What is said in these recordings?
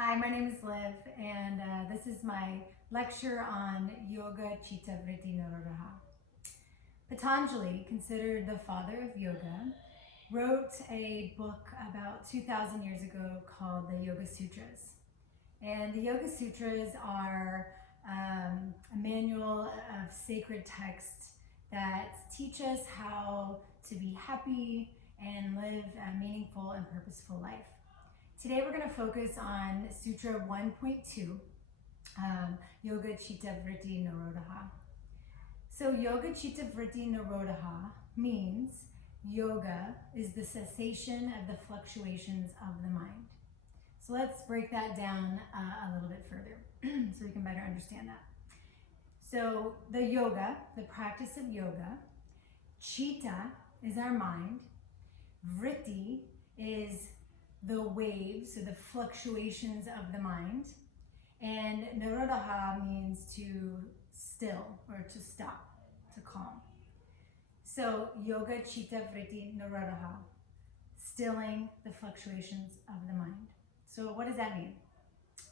Hi, my name is Liv, and this is my lecture on Yoga, Citta, Vritti, Nirodaha. Patanjali, considered the father of yoga, wrote a book about 2,000 years ago called the Yoga Sutras. And the Yoga Sutras are a manual of sacred texts that teach us how to be happy and live a meaningful and purposeful life. Today we're going to focus on Sutra 1.2, Yoga, Citta, Vritti, Nirodaha. So Yoga, Citta, Vritti, Nirodaha means yoga is the cessation of the fluctuations of the mind. So let's break that down a little bit further so we can better understand that. So the yoga, the practice of yoga, Citta is our mind, Vritti is the waves, so the fluctuations of the mind, and Nirodaha means to still or to stop, to calm. So Yoga, Citta, Vritti, Nirodaha, stilling the fluctuations of the mind. So what does that mean?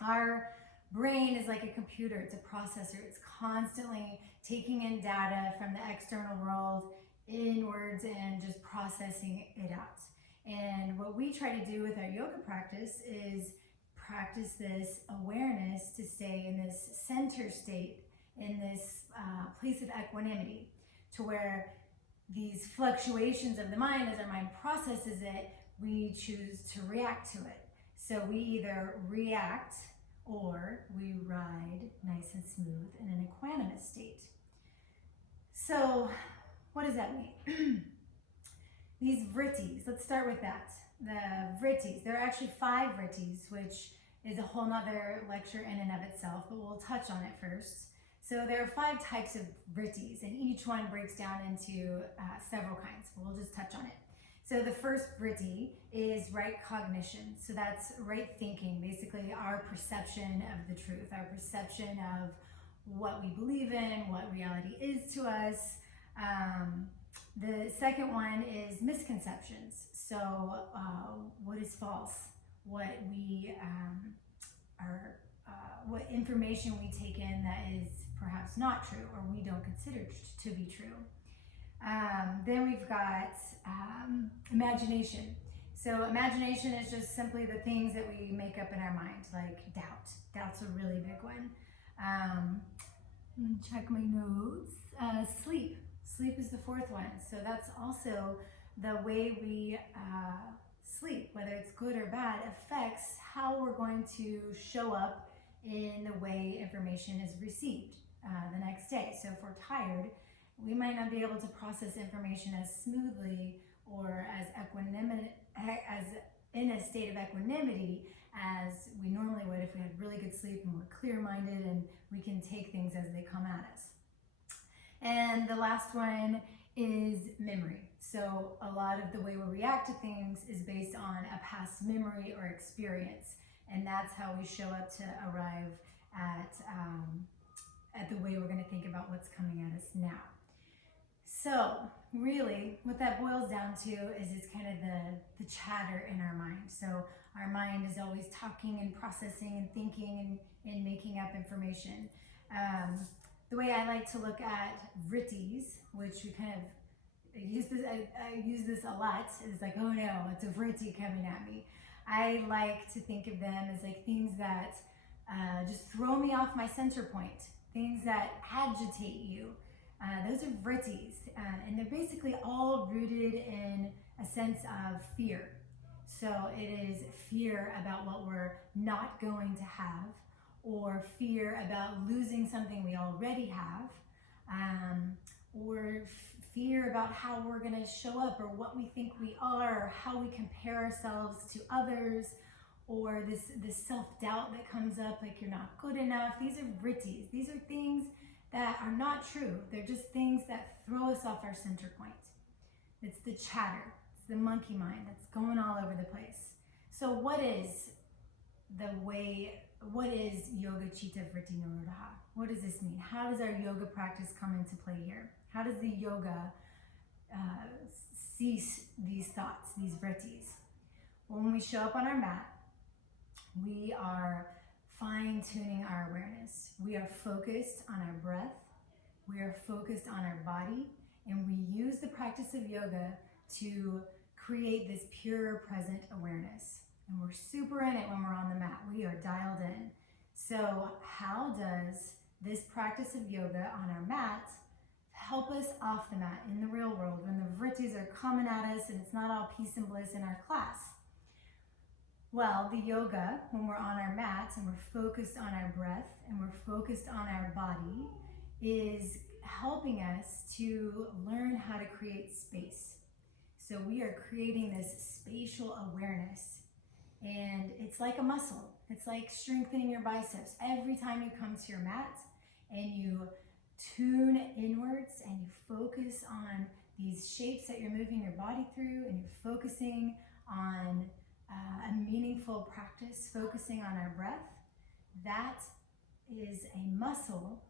Our brain is like a computer, it's a processor. It's constantly taking in data from the external world inwards and just processing it out. And what we try to do with our yoga practice is practice this awareness to stay in this center state, in this place of equanimity, to where these fluctuations of the mind, as our mind processes it, we choose to react to it. So we either react or we ride nice and smooth in an equanimous state. So what does that mean? These vrittis, let's start with that. The vrittis, there are actually 5 vrittis, which is a whole nother lecture in and of itself, but we'll touch on it first. So there are 5 types of vrittis, and each one breaks down into several kinds, but we'll just touch on it. So the first vritti is right cognition. So that's right thinking, basically our perception of the truth, our perception of what we believe in, what reality is to us. The second one is misconceptions. So what is false? What we what information we take in that is perhaps not true or we don't consider to be true. Then we've got imagination. So imagination is just simply the things that we make up in our mind, like doubt. Doubt's a really big one. Check my notes. Sleep. Sleep is the 4th one. So that's also the way we sleep, whether it's good or bad, affects how we're going to show up in the way information is received the next day. So if we're tired, we might not be able to process information as smoothly or as in a state of equanimity as we normally would if we had really good sleep and we're clear-minded and we can take things as they come at us. And the last one is memory. So a lot of the way we react to things is based on a past memory or experience, and that's how we show up to arrive at the way we're going to think about what's coming at us now. So really what that boils down to is it's kind of the chatter in our mind. So our mind is always talking and processing and thinking and making up information. The way I like to look at vrittis, which we kind of use this, I use this a lot, is like, oh no, it's a vritti coming at me. I like to think of them as like things that just throw me off my center point, things that agitate you. Those are vrittis, and they're basically all rooted in a sense of fear. So it is fear about what we're not going to have, or fear about losing something we already have, or fear about how we're going to show up or what we think we are, or how we compare ourselves to others, or this self-doubt that comes up like you're not good enough. These are vrittis. These are things that are not true. They're just things that throw us off our center point. It's the chatter. It's the monkey mind that's going all over the place. So what is Yoga, Citta, Vritti, Nirodaha? What does this mean? How does our yoga practice come into play here? How does the yoga cease these thoughts, these vrittis? Well, when we show up on our mat, we are fine-tuning our awareness. We are focused on our breath. We are focused on our body. And we use the practice of yoga to create this pure present awareness. And we're super in it when we're on the mat. We are dialed in. So how does this practice of yoga on our mat help us off the mat in the real world when the vrittis are coming at us and it's not all peace and bliss in our class? Well, the yoga, when we're on our mat and we're focused on our breath and we're focused on our body, is helping us to learn how to create space. So we are creating this spatial awareness, and it's like a muscle. It's like strengthening your biceps. Every time you come to your mat and you tune inwards and you focus on these shapes that you're moving your body through, and you're focusing on a meaningful practice, focusing on our breath, that is a muscle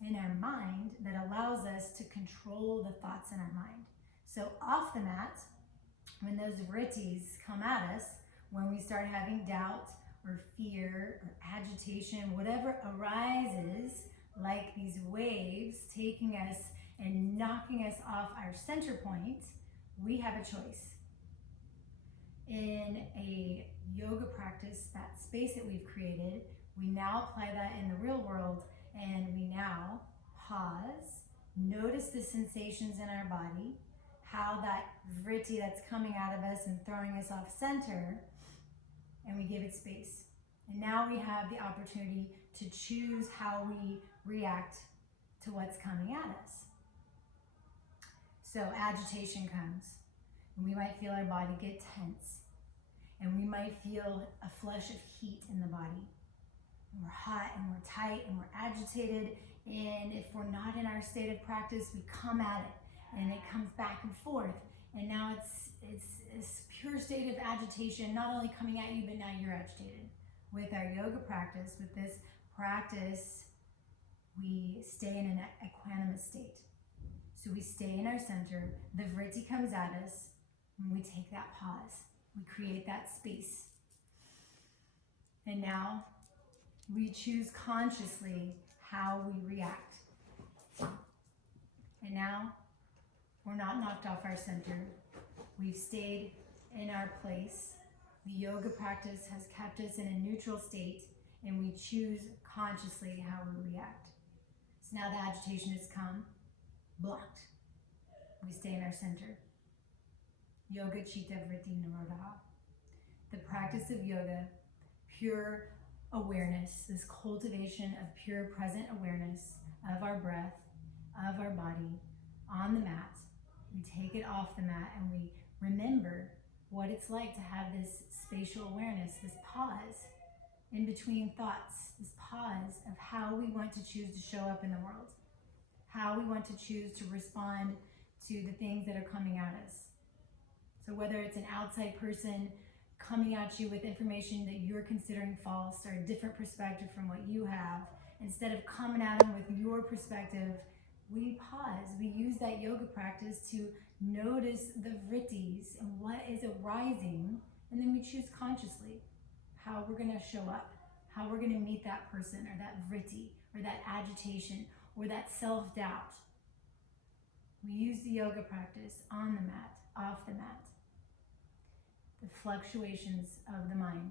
in our mind that allows us to control the thoughts in our mind. So off the mat, when those vrittis come at us, when we start having doubt or fear or agitation, whatever arises, like these waves taking us and knocking us off our center point, we have a choice. In a yoga practice, that space that we've created, we now apply that in the real world, and we now pause, notice the sensations in our body, how that vritti that's coming out of us and throwing us off center, and we give it space. And now we have the opportunity to choose how we react to what's coming at us. So agitation comes, and we might feel our body get tense, and we might feel a flush of heat in the body. And we're hot and we're tight and we're agitated, and if we're not in our state of practice, we come at it and it comes back and forth, and now it's this pure state of agitation, not only coming at you, but now you're agitated. With our yoga practice, with this practice, we stay in an equanimous state. So we stay in our center, the vritti comes at us, and we take that pause. We create that space. And now we choose consciously how we react. And now we're not knocked off our center. We've stayed in our place. The yoga practice has kept us in a neutral state, and we choose consciously how we react. So now the agitation has come, blocked. We stay in our center. Yoga, Citta, Vritti, Nirodaha. The practice of yoga, pure awareness, this cultivation of pure present awareness of our breath, of our body, on the mat. We take it off the mat and we remember what it's like to have this spatial awareness, this pause in between thoughts, this pause of how we want to choose to show up in the world, how we want to choose to respond to the things that are coming at us. So whether it's an outside person coming at you with information that you're considering false or a different perspective from what you have, instead of coming at them with your perspective, we pause. We use that yoga practice to notice the vrittis and what is arising, and then we choose consciously how we're going to show up, how we're going to meet that person or that vritti or that agitation or that self-doubt. We use the yoga practice on the mat, off the mat, the fluctuations of the mind.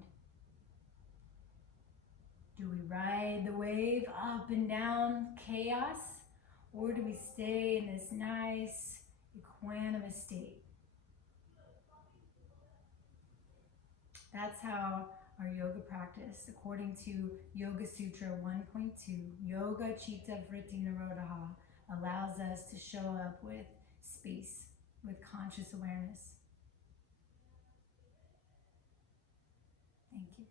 Do we ride the wave up and down chaos, or do we stay in this nice equanimous state? That's how our yoga practice, according to Yoga Sutra 1.2, Yoga, Citta, Vritti, Nirodaha, allows us to show up with space, with conscious awareness. Thank you.